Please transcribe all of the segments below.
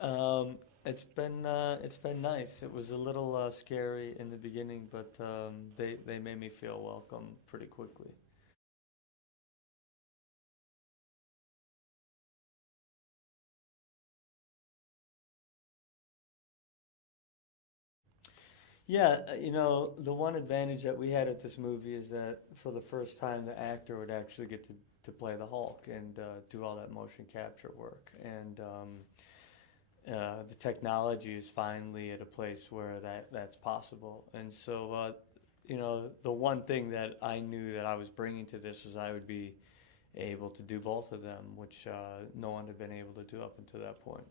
It's been nice. It was a little scary in the beginning, but they made me feel welcome pretty quickly. Yeah, the one advantage that we had at this movie is that for the first time, the actor would actually get to play the Hulk and do all that motion capture work. And the technology is finally at a place where that's possible. And so, the one thing that I knew that I was bringing to this was I would be able to do both of them, which no one had been able to do up until that point.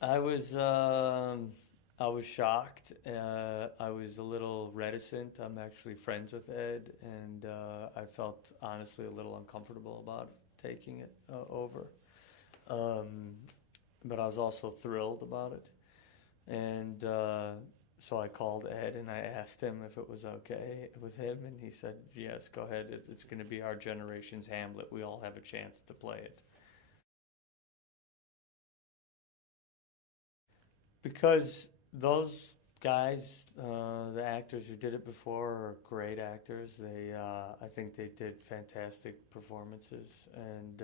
I was I was shocked. I was a little reticent. I'm actually friends with Ed, and I felt honestly a little uncomfortable about taking it over. Um, but I was also thrilled about it, and so I called Ed and I asked him if it was okay with him, and he said, "Yes, go ahead. It's going to be our generation's Hamlet. We all have a chance to play it." Because those guys, the actors who did it before, are great actors. I think they did fantastic performances, and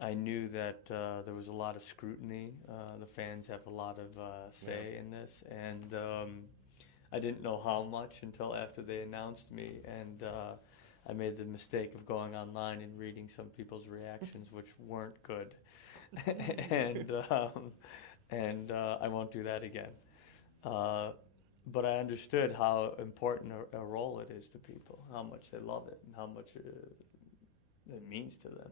I knew that there was a lot of scrutiny. The fans have a lot of say in this, and I didn't know how much until after they announced me, and I made the mistake of going online and reading some people's reactions, which weren't good, and I won't do that again. Uh, but I understood how important a role it is to people, how much they love it, and how much it means to them.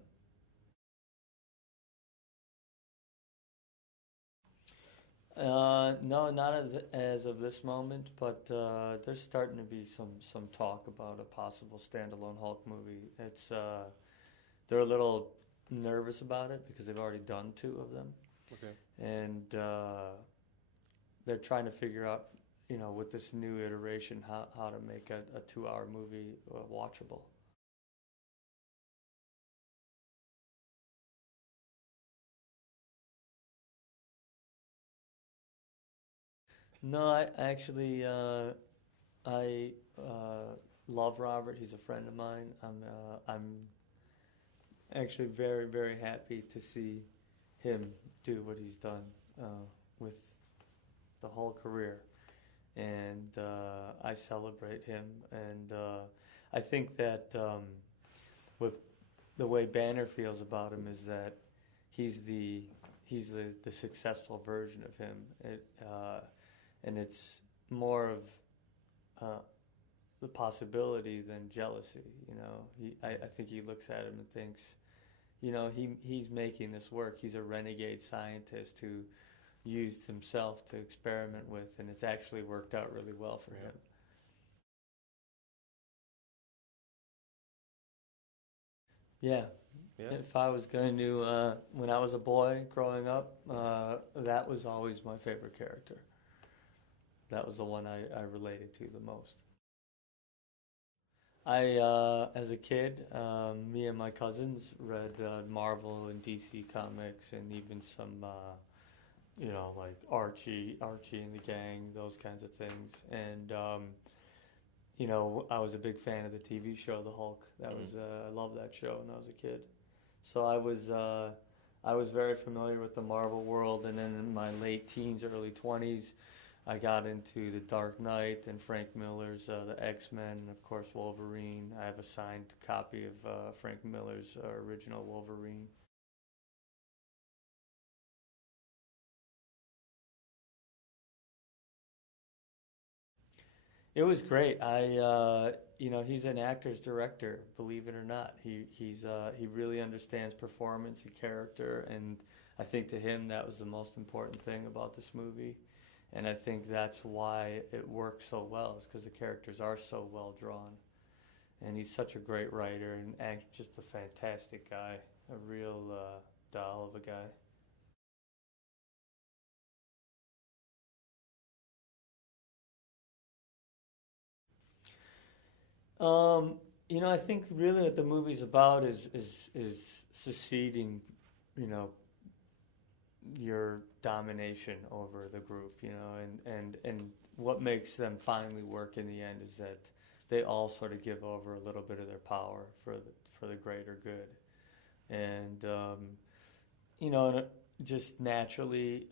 No, not as of this moment, but there's starting to be some talk about a possible standalone Hulk movie. They're a little nervous about it because they've already done two of them, Okay. and they're trying to figure out, with this new iteration, how to make a 2 hour movie watchable. No, I actually I love Robert. He's a friend of mine. I'm actually very happy to see him do what he's done with the whole career, and I celebrate him. And I think that what the way Banner feels about him is that he's the the successful version of him. And it's more of uh, the possibility than jealousy. I think he looks at him and thinks, he's making this work. He's a renegade scientist who used himself to experiment with, and it's actually worked out really well for him. Yeah. Yeah. If I was going to, when I was a boy growing up, that was always my favorite character. That was the one I related to the most. As a kid, me and my cousins read Marvel and DC comics, and even some, like Archie and the Gang, those kinds of things. And I was a big fan of the TV show, The Hulk. I loved that show when I was a kid. So I was very familiar with the Marvel world, and then in my late teens, early 20s, I got into the Dark Knight and Frank Miller's the X-Men, and of course Wolverine. I have a signed copy of Frank Miller's original Wolverine. It was great. He's an actor's director, believe it or not. He really understands performance and character, and I think to him that was the most important thing about this movie. And I think that's why it works so well, is because the characters are so well drawn. And he's such a great writer and just a fantastic guy, a real doll of a guy. I think really what the movie's about is seceding, you know, your domination over the group, and what makes them finally work in the end is that they all sort of give over a little bit of their power for the greater good, and and just naturally,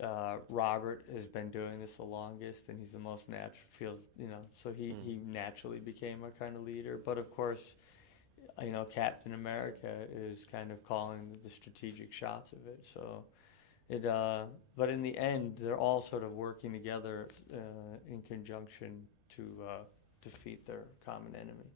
Robert has been doing this the longest, and he's the most natural. So he naturally became a kind of leader. But of course, Captain America is kind of calling the strategic shots of it. So but in the end, they're all sort of working together in conjunction to defeat their common enemy.